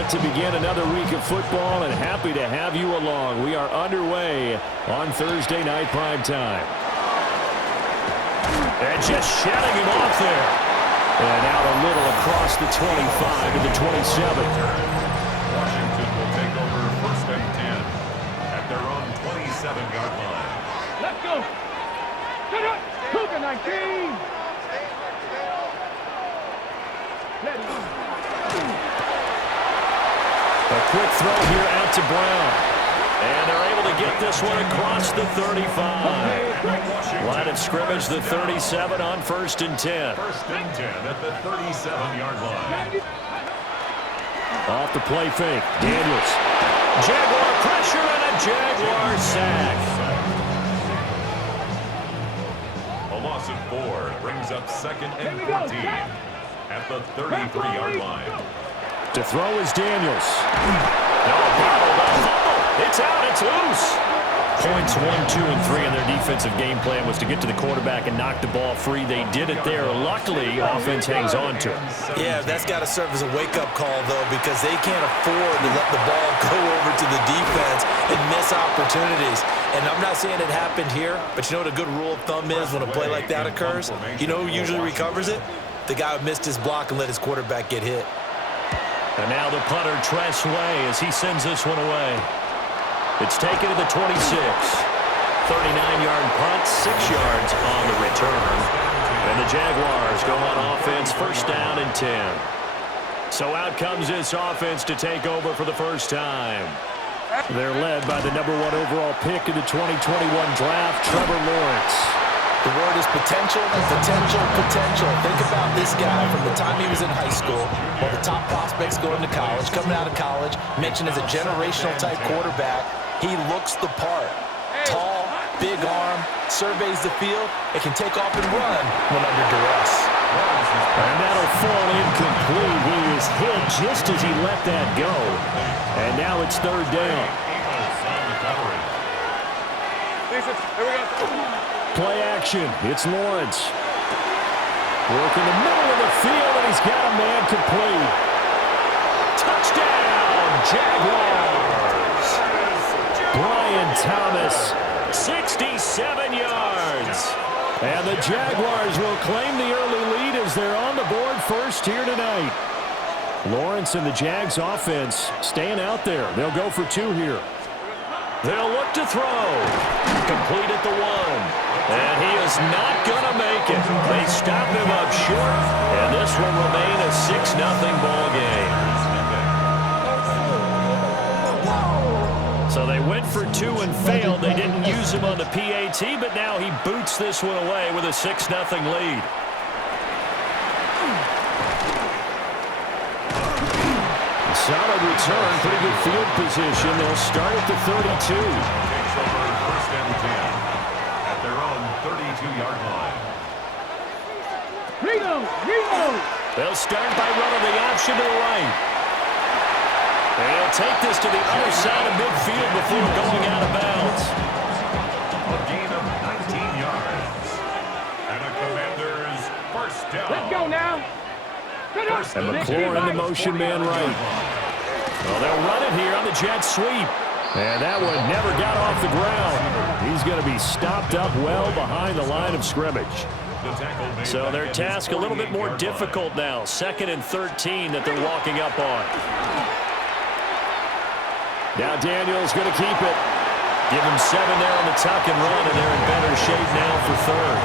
set to begin another week of football, and happy to have you along. We are underway on Thursday night primetime. And just shutting him off there. And out a little across the 25 to the 27. Washington will take over first and 10 at their own 27-yard line. Let's go. Cougar 19. A quick throw here out to Brown. And they're able to get this one across the 35. Line of scrimmage, the 37 on first and 10. First and 10 at the 37-yard line. Off the play fake. Daniels. Jaguar pressure and a Jaguar sack. A loss of 4 brings up second and 14 at the 33-yard line. To throw is Daniels. No, bottled up. It's out. It's loose. Points 1, 2, and 3 in their defensive game plan was to get to the quarterback and knock the ball free. They did it there. Luckily, offense hangs on to it. Yeah, that's got to serve as a wake-up call, though, because they can't afford to let the ball go over to the defense and miss opportunities. And I'm not saying it happened here, but you know what a good rule of thumb is when a play like that occurs? You know who usually recovers it? The guy who missed his block and let his quarterback get hit. And now the punter, Tress Way, as he sends this one away. It's taken to the 26. 39-yard punt, 6 yards on the return. And the Jaguars go on offense, first down and 10. So out comes this offense to take over for the first time. They're led by the number 1 overall pick in the 2021 draft, Trevor Lawrence. The word is potential, potential, potential. Think about this guy from the time he was in high school, while the top prospects going to college, coming out of college, mentioned as a generational type quarterback. He looks the part. Tall, big arm, surveys the field, and can take off and run when under duress. And that'll fall incomplete. He was hit just as he let that go. And now it's third down. Play action. It's Lawrence. Work in the middle of the field, and he's got a man complete. Touchdown, Jaguars. Brian Thomas, 67 yards. And the Jaguars will claim the early lead as they're on the board first here tonight. Lawrence and the Jags offense staying out there. They'll go for 2 here. They'll look to throw. Complete at the 1. And he is not going to make it. They stop him up short, and this will remain a 6-0 ball game. So they went for 2 and failed. They didn't use him on the PAT, but now he boots this one away with a 6-0 lead. Solid return, pretty good field position. They'll start at the 32. Takes over first and 10 at their own 32-yard line. They'll start by running the option to the right. They'll take this to the other side of midfield before going out of bounds. A gain of 19 yards. And a Commander's first down. Let's go now. And McClure in the motion man right. Well, they'll run it here on the jet sweep. And that one never got off the ground. He's going to be stopped up well behind the line of scrimmage. So their task a little bit more difficult now. 2nd and 13 that they're walking up on. Now Daniels going to keep it. Give him 7 there on the tuck and run, and they're in better shape now for 3rd.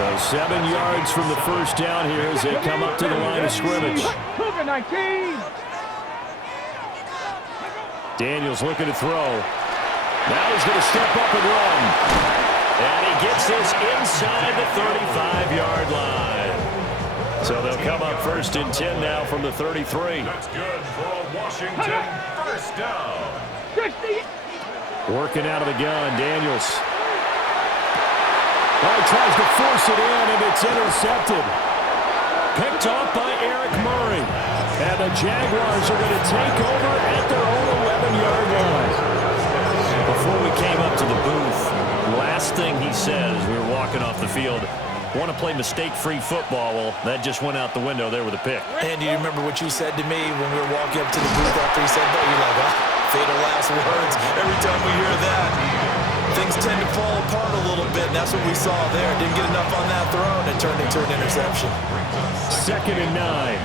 So 7 yards from the first down here as they come up to the line of scrimmage. Cougar 19. Daniels looking to throw. Now he's going to step up and run. And he gets this inside the 35-yard line. So they'll come up first and 10 now from the 33. That's good for a Washington first down. 60. Working out of the gun, Daniels. Oh, he tries to force it in, and it's intercepted. Picked off by Eric Murray. And the Jaguars are going to take over at their own 11-yard line. Before we came up to the booth, last thing he said as we were walking off the field, want to play mistake-free football. Well, that just went out the window there with a pick. And do you remember what you said to me when we were walking up to the booth after he said that? You're like, oh, fatal last words. Every time we hear that, things tend to fall apart a little bit, and that's what we saw there. Didn't get enough on that throw, and it turned into an interception. 2nd and 9.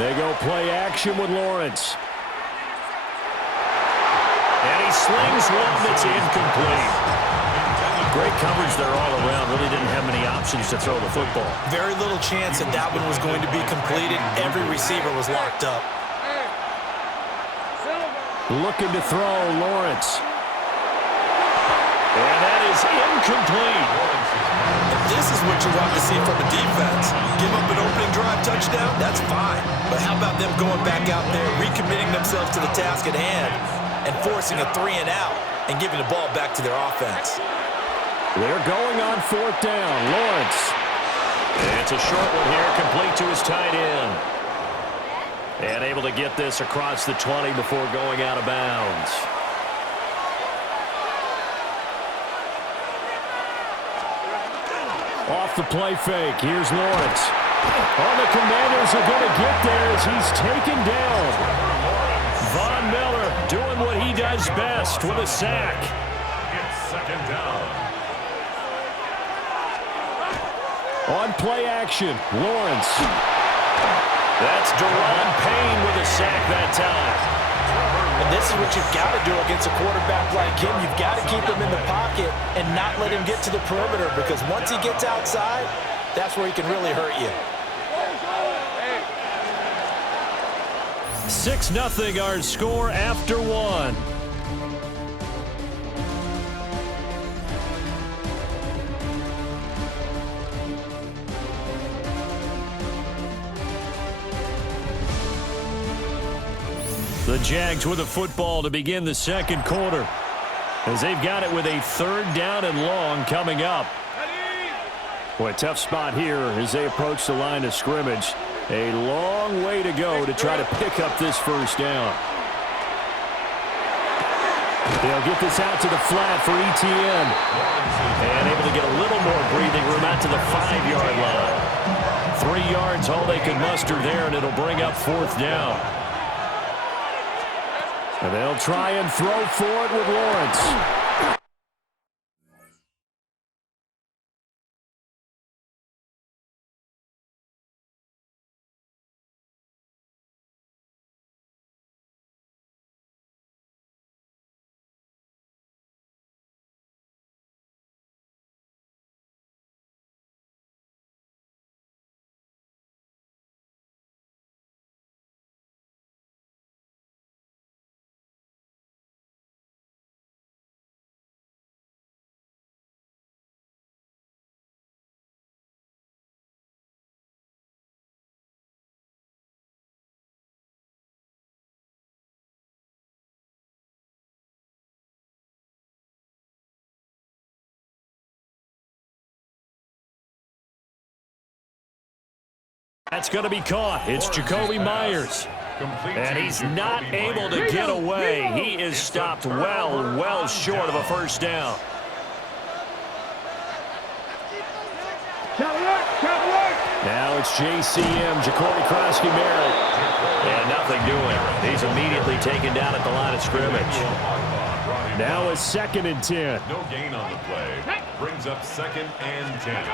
They go play action with Lawrence. And he slings one that's incomplete. Great coverage there all around. Really didn't have many options to throw the football. Very little chance that that one was going to be completed. Every receiver was locked up. Looking to throw, Lawrence. And that is incomplete. And this is what you want to see from a defense. Give up an opening drive touchdown, that's fine. But how about them going back out there, recommitting themselves to the task at hand, and forcing a 3-and-out and giving the ball back to their offense? They're going on 4th down. Lawrence. And it's a short one here, complete to his tight end. And able to get this across the 20 before going out of bounds. Off the play fake. Here's Lawrence. Oh, the Commanders are going to get there as he's taken down. Von Miller doing what he does best with a sack. It's 2nd down. On play action, Lawrence. That's Deron Payne with a sack that time. And this is what you've got to do against a quarterback like him. You've got to keep him in the pocket and not let him get to the perimeter, because once he gets outside, that's where he can really hurt you. 6-0 our score after 1. The Jags with a football to begin the 2nd quarter, as they've got it with a 3rd down and long coming up. Boy, a tough spot here as they approach the line of scrimmage. A long way to go to try to pick up this 1st down. They'll get this out to the flat for ETN. And able to get a little more breathing room out to the 5-yard line. 3 yards, all they can muster there, and it'll bring up 4th down. And they'll try and throw for it with Lawrence. That's going to be caught. It's Jacoby Myers. And he's not able to get away. He is stopped well short of a 1st down. Now it's JCM, Jacoby Krosky-Merritt. And nothing doing. He's immediately taken down at the line of scrimmage. Now it's 2nd and 10. No gain on the play. Brings up 2nd and 10.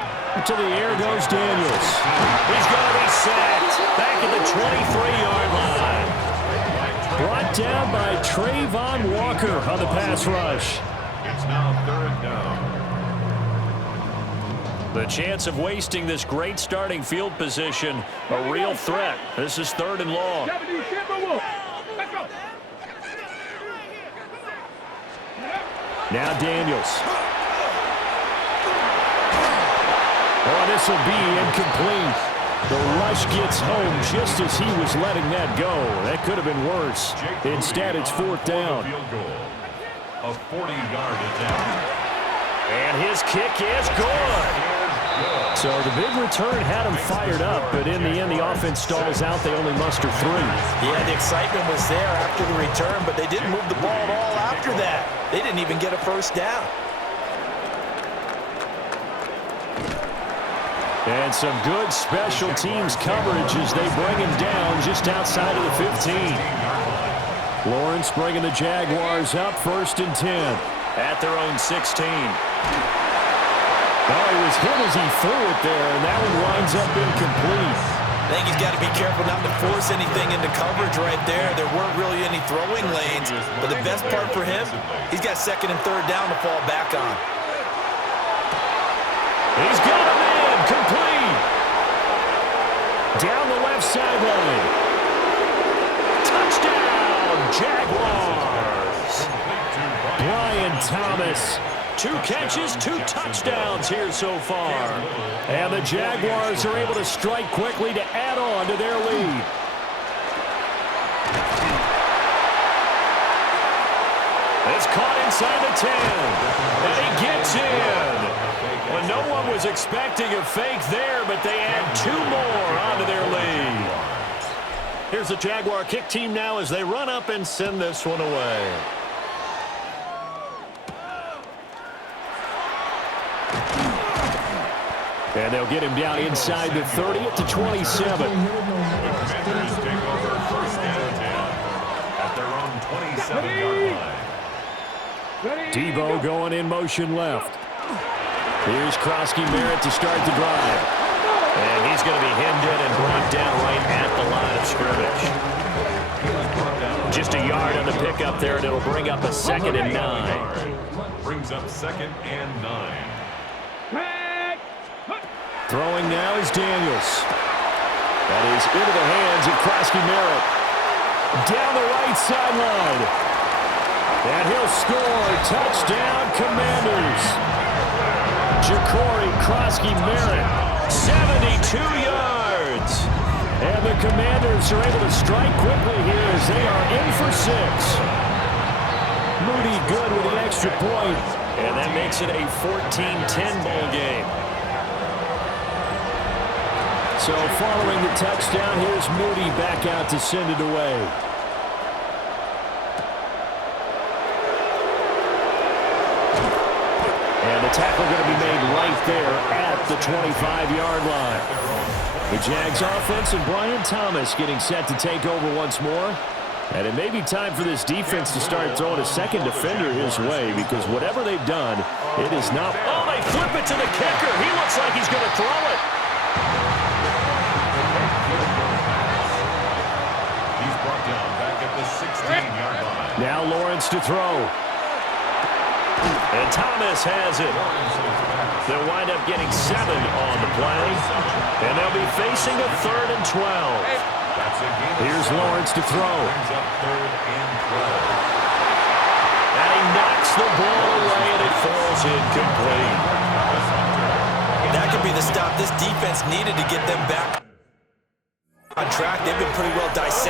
To the air goes Daniels. He's going to be sacked back at the 23-yard line. Brought down by Trayvon Walker on the pass rush. It's now 3rd down. The chance of wasting this great starting field position, a real threat. This is 3rd and long. Now Daniels. Oh, this will be incomplete. The rush gets home just as he was letting that go. That could have been worse. Instead, it's 4th down. A 40-yard attempt. And his kick is good. So the big return had them fired up, but in the end, the offense stalls out. They only muster 3. Yeah, the excitement was there after the return, but they didn't move the ball at all after that. They didn't even get a first down. And some good special teams coverage as they bring him down just outside of the 15. Lawrence bringing the Jaguars up 1st and 10 at their own 16. Oh, he was hit as he threw it there, and that one winds up incomplete. I think he's got to be careful not to force anything into coverage right there. There weren't really any throwing lanes, but the best part for him, he's got 2nd and 3rd down to fall back on. He's got him in, complete. Down the left sideline. Touchdown, Jaguars. Brian Thomas. 2 catches, 2 touchdowns here so far. And the Jaguars are able to strike quickly to add on to their lead. It's caught inside the 10. And he gets in. Well, no one was expecting a fake there, but they add 2 more onto their lead. Here's the Jaguar kick team now as they run up and send this one away. And they'll get him down inside the 30 at the 27. The Commanders take over 1st and 10 at their own 27-yard line. Debo going in motion left. Here's Krosky Merritt to start the drive. And he's going to be hemmed in and brought down right at the line of scrimmage. Just a yard on the pickup there, and it'll bring up a 2nd and 9. Brings up 2nd and 9. Throwing now is Daniels. That is into the hands of Krosky Merritt. Down the right sideline. And he'll score. Touchdown, Commanders. Ja'Cory Krosky Merritt, 72 yards. And the Commanders are able to strike quickly here as they are in for 6. Moody good with the extra point. And that makes it a 14-10 ball game. So following the touchdown, here's Moody back out to send it away. And the tackle going to be made right there at the 25-yard line. The Jags offense and Brian Thomas getting set to take over once more. And it may be time for this defense to start throwing a second defender his way, because whatever they've done, it is not. Oh, they flip it to the kicker. He looks like he's going to throw it. He's brought down back at the 16-yard line. Now Lawrence to throw. And Thomas has it. They'll wind up getting 7 on the play. And they'll be facing a 3rd and 12. Here's Lawrence to throw. And he knocks the ball away, and it falls incomplete. That could be the stop this defense needed to get them back on track. They've been pretty well dissected.